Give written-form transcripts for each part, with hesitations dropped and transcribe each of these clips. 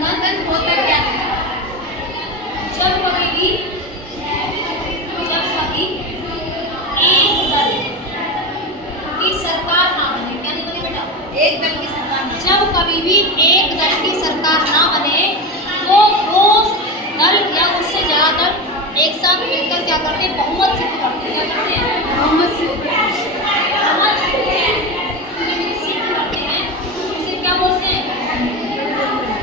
गठबंधन होता क्या है? जब कभी एक दल की सरकार ना बने, क्या नहीं बने बेटा? एक दल की सरकार में जब कभी भी एक दल की सरकार ना बने तो वो दल या उससे ज्यादा दल एक साथ मिलकर क्या करते हैं? बहुमत सिद्ध करते हैं। क्या करते हैं? बहुमत से बहुमत सिद्ध करते हैं। उसे क्या बोलते हैं?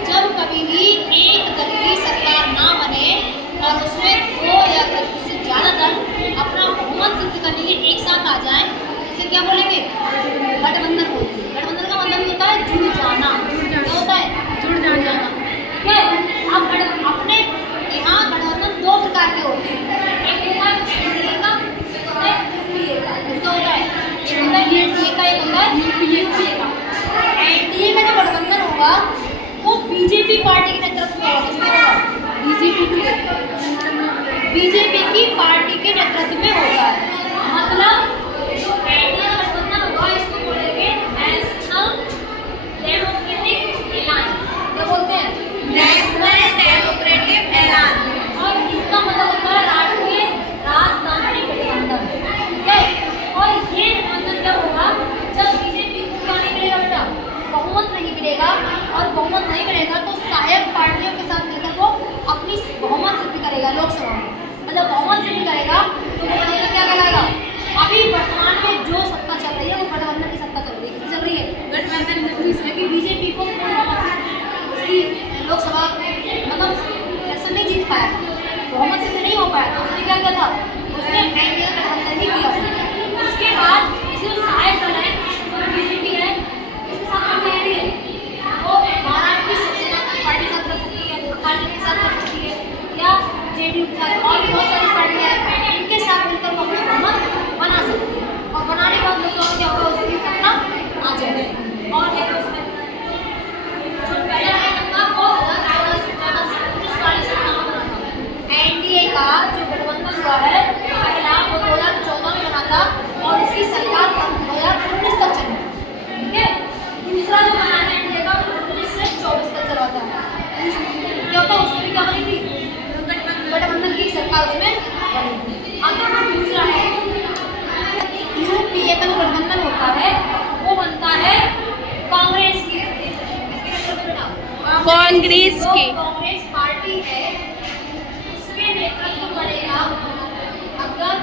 जब कभी भी एक दल की सरकार ना बने और उसमें दो या उससे ज्यादा दल अपना बहुमत सिद्ध करने के लिए एक साथ आ जाएं, उसे क्या बोलेंगे? गठबंधन बोलते हैं। गठबंधन का मतलब ये होता है जुड़ जाना। क्या होता है? जुड़ जाना। ठीक है। अब अपने यहाँ गठबंधन दो प्रकार के होते हैं। एक होता है एनडीए का, एक होता है यूपीए का। किसका होता है? एक होता है एनडीए का, एक होता है यूपीए का। एनडीए का जो गठबंधन होगा वो बीजेपी पार्टी के नेतृत्व में होगा। किसमें होगा? बीजेपी की पार्टी के नेतृत्व में होगा। मतलब जो एनडीए का गठबंधन होगा इसको बोलेंगे नेशनल डेमोक्रेटिक एलायंस। क्या बोलते हैं? National democratic alliance. और इसका मतलब होता है राष्ट्रीय राजतांत्रिक गठबंधन। ठीक है। और ये गठबंधन जब होगा जब बीजेपी को क्या नहीं मिलेगा बेटा? बहुमत नहीं मिलेगा। और बहुमत नहीं मिलेगा तो सहायक पार्टियों के साथ मिलकर वो अपनी बहुमत सिद्ध करेगा लोकसभा में। मतलब बहुमत सिद्ध करेगा तो गठबंधन क्या कहलाएगा? अभी वर्तमान में जो सत्ता चल रही है वो गठबंधन की सत्ता चल रही है। किसकी चल रही है? गठबंधन क्योंकि बीजेपी को पूर्ण बहुमत से उसकी लोकसभा मतलब इलेक्शन नहीं जीत पाया, बहुमत सिद्ध नहीं हो पाया, तो उसने क्या किया था? उसने एनडीए का गठबंधन ही किया था। उसके बाद इसमें सहायक दल है जो बीजेपी है, इसके साथ कर सकती है वो महाराष्ट्र की शिवसेना पार्टी साथ कर सकती है, अकाली के साथ कर सकती है या जेडीयू के साथ, और भी बहुत सारी पार्टियां हैं इनके साथ मिलकर वो अपनी बहुमत बना सकती है। और बनाने के बाद लोकसभा में क्या होगा? उसकी सत्ता आ जाएगी। और देखो उसमें जो पहला था वो 2014 से 19 वाली सत्ता में बना था। एनडीए का जो गठबंधन हुआ है पहला वो 2014 में बना था और इसकी सरकार 2019 तक चली। ठीक है। दूसरा जो बना है एनडीए का 19 से 24 तक चला था। क्या होता? उसमें भी क्या बनी थी? गठबंधन की सरकार उसमें बनी थी। अब जो दूसरा है यूपीए का जो गठबंधन होता है वो बनता है कांग्रेस की। कांग्रेस जो की कांग्रेस पार्टी है उसके नेतृत्व करेगा अगर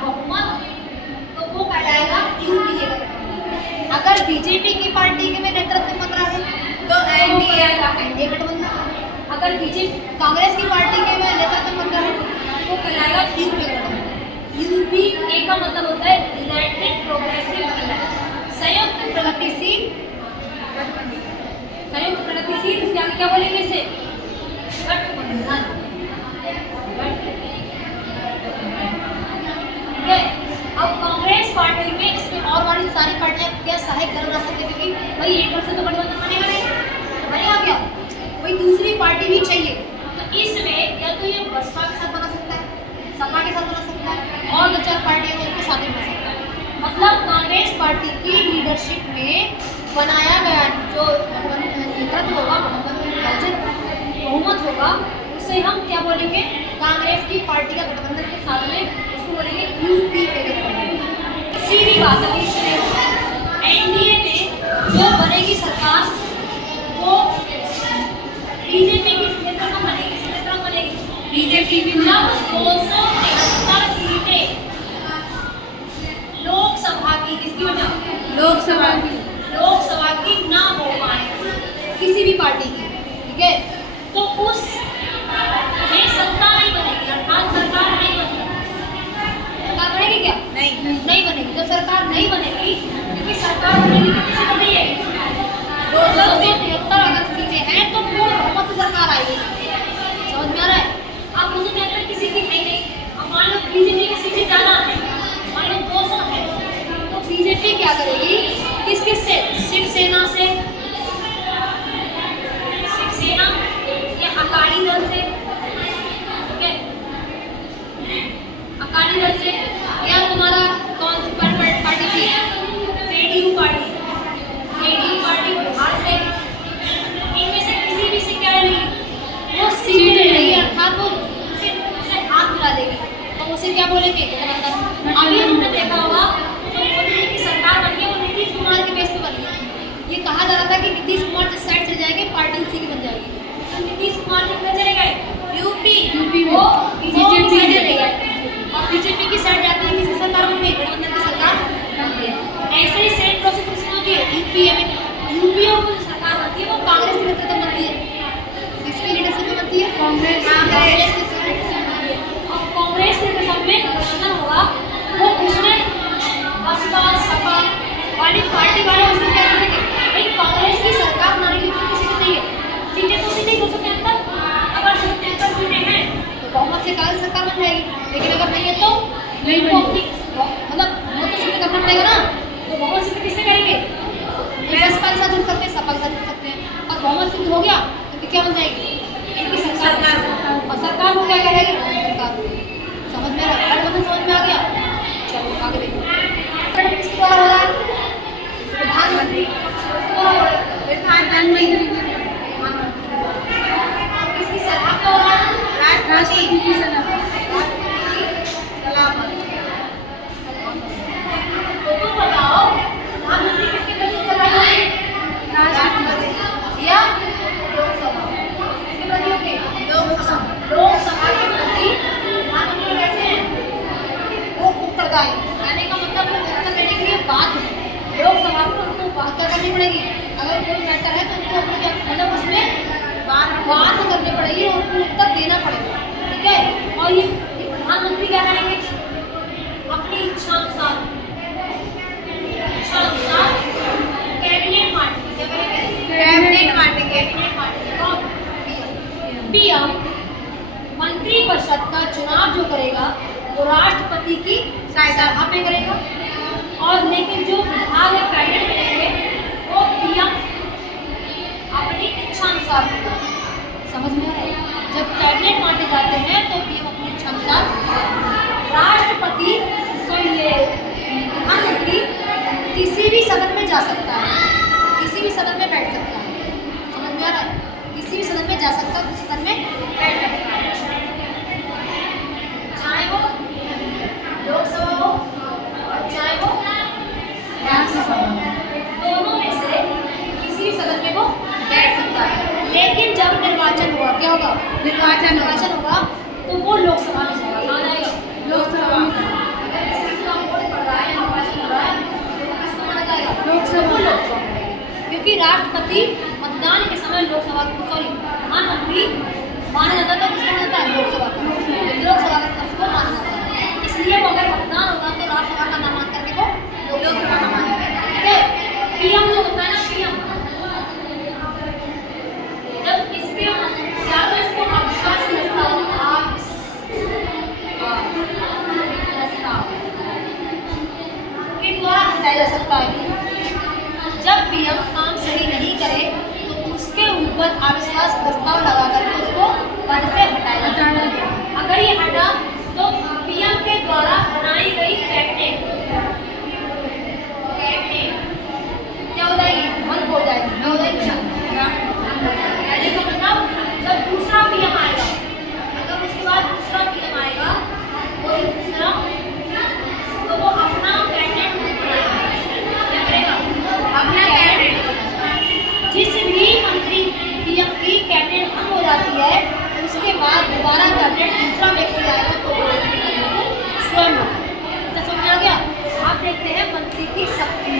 बहुमत तो वो कहलाएगा यूपीए का गठबंधन। अगर बीजेपी की पार्टी के में नेतृत्व बन रहा है तो एनडीए का एनडीए गठबंधन। अगर बीजेपी कांग्रेस की पार्टी के में नेतृत्व बन रहा है तो कहलाएगा यूपीए गठबंधन। यूपीए का मतलब होता है यूनाइटेड प्रोग्रेसिव अलायंस, संयुक्त प्रगतिशील उसके आगे क्या बोलेंगे इसे? गठबंधन। ठीक है। अब कांग्रेस पार्टी में इसमें और वाली सारी पार्टियां क्या सहायक दल बना सकते हैं? क्योंकि भाई एक वर्ष से तो गठबंधन बनेगा नहीं, बनेगा क्या? भाई दूसरी पार्टी भी चाहिए। तो इसमें या तो ये बसपा के साथ बना सकता है, सपा के साथ बना सकता है और दो चार पार्टियां तो इनके साथ ही बना सकता है। मतलब कांग्रेस पार्टी की लीडरशिप में बनाया गया जो नेतृत्व होगा, बहुमत होगा, उसे हम क्या बोलेंगे? कांग्रेस की पार्टी का गठबंधन के साथ में उसको बोलेंगे यूपीए गठबंधन। सीधी बात है। इसमें एनडीए में जो बनेगी सरकार वो बीजेपी की नेतृत्व में बनेगी। किस नेतृत्व में बनेगी? बीजेपी की। जब 273 सीटें लोकसभा की, किसकी वजह? लोकसभा की ना हो पाए किसी भी पार्टी की, ठीक है, तो उस में सत्ता नहीं बनेगी, अर्थात सरकार नहीं बनेगी। सरकार बनेगी क्या? नहीं बनेगी। जब सरकार नहीं बनेगी क्योंकि सरकार बनेगी कितनी सीटें नहीं है? 273 अगर सीटें हैं तो पूर्ण बहुमत से सरकार आएगी। समझ में आ रहा है? अब 273 की सीटें है नहीं, अब मान नीतीश कुमार जिस साइड से जाएंगे पार्टी उसी की बन जाएगी। तो नीतीश कुमार जी किधर चले गए? यूपी में। वो बीजेपी की साइड में। चले गए और बीजेपी की साइड जाते हैं किसी सरकार बन गई, गठबंधन की सरकार बन गई। ऐसे ही सेम प्रोसेस किसमें होती है? यूपी में। यूपी में जो सरकार बनती है वो कांग्रेस के नेतृत्व में बनती है। किसकी लीडरशिप में बनती है? कांग्रेस। के लीडरशिप में बनती है। और कांग्रेस के नेतृत्व में गठबंधन होगा, वो उसमें बसपा सपा वाली पार्टी वाले उसमें क्या करेंगे? भाई कांग्रेस की सरकार बनाने के लिए कितनी सीटें चाहिए? सीटें तो नहीं 273, अगर 273 सीटें हैं तो बहुमत से कांग्रेस सरकार बन जाएगी। लेकिन अगर नहीं है तो नहीं वो बनेगी। मतलब वो तो सीटें करना पड़ेगा ना, तो बहुमत सीटें किससे करेंगे? बसपा के साथ जुड़ सकते हैं, सपा के साथ जुड़ सकते हैं, और बहुमत सिद्ध हो गया तो फिर क्या बन जाएगी? इनकी सरकार। और सरकार को क्या करेगी? सरकार। समझ में आ रहा है? गठबंधन समझ में आ गया? चलो आगे देखो। किसके द्वारा हो रहा है? प्रधानमंत्री। किसके द्वारा हो रहा है? प्रधानमंत्री। किसकी सलाह पे हो रहा है? राष्ट्रपति की सलाह। राष्ट्रपति की सलाह पर। तो तुम बताओ प्रधानमंत्री किसके प्रति उत्तरदायी होंगे? राष्ट्रपति या लोकसभा? किसके प्रति होंगे? लोकसभा। लोकसभा के प्रति प्रधानमंत्री कैसे हैं? वो उत्तरदायी, कहने का मतलब वो उत्तर देने के लिए बाध्य है। लोकसभा को उनको बात करनी पड़ेगी। अगर कोई मैटर है तो उनको अपने मतलब उसमें बात करनी पड़ेगी और उनको उत्तर देना पड़ेगा। ठीक है? और ये प्रधानमंत्री क्या करेंगे? अपनी इच्छा अनुसार कैबिनेट बांटेंगे। क्या करेंगे? कैबिनेट बांटेंगे। कैबिनेट बांटेंगे। कौन? पीएम मंत्रिपरिषद का चुनाव जो करेगा वो राष्ट्रपति की सभा में करेगा, और लेकिन जो विभाग या कैबिनेट बनेंगे वो पीएम अपनी इच्छा अनुसार होगा। समझ में आ रहा है? जब कैबिनेट बांटे जाते हैं तो पीएम अपनी इच्छा अनुसार, राष्ट्रपति प्रधानमंत्री किसी भी सदन में जा सकता है, किसी भी सदन में बैठ सकता है। समझ में आ रहा है? किसी भी सदन में जा सकता है, किसी सदन में बैठ सकता है, चाहे वो लोकसभा हो और चाहे वो राज्यसभा। दोनों में से किसी भी सदन में वो बैठ सकता है। लेकिन जब निर्वाचन हुआ, क्या होगा? निर्वाचन होगा तो वो लोकसभा में जाएगा। कहाँ जाएगा? लोकसभा में। अगर किसी चीज़ का वोट पड़ रहा है, निर्वाचन हो रहा है, तो वो किसको माना जाएगा? लोकसभा। क्योंकि राष्ट्रपति मतदान के समय प्रधानमंत्री माना जाता है, तो किसको माना जाता है? लोकसभा को। लोकसभा का उसको माना जाता है। इसलिए वो अगर मतदान होगा तो राज्यसभा का नाम मान करके वो लोकसभा का माना जाएगा। ठीक है? पीएम जो होता है ना, पीएम जब इसके या तो इसको अविश्वास प्रस्ताव के द्वारा हटाया जा सकता है। जब पीएम काम सही नहीं करे तो उसके ऊपर अविश्वास प्रस्ताव लगा करके उसको पद से हटाया जा सकता है। अगर ये हटा तो पीएम के द्वारा बनाई गई कैबिनेट क्या हो जाएगी? भंग हो जाएगी। क्या हो जाएगी? कहने का मतलब जब दूसरा पीएम आएगा, अगर उसके बाद दूसरा पीएम आएगा कोई दूसरा, तो वो अपना कैबिनेट बनाएगा। क्या करेगा? अपना कैबिनेट। जिस भी मंत्री पीएम की कैबिनेट भंग हो जाती है उसके बाद दोबारा कैबिनेट दूसरा व्यक्ति आएगा तो वो स्वयं होगा। समझ में आ गया? आप देखते हैं मंत्री की शक्ति।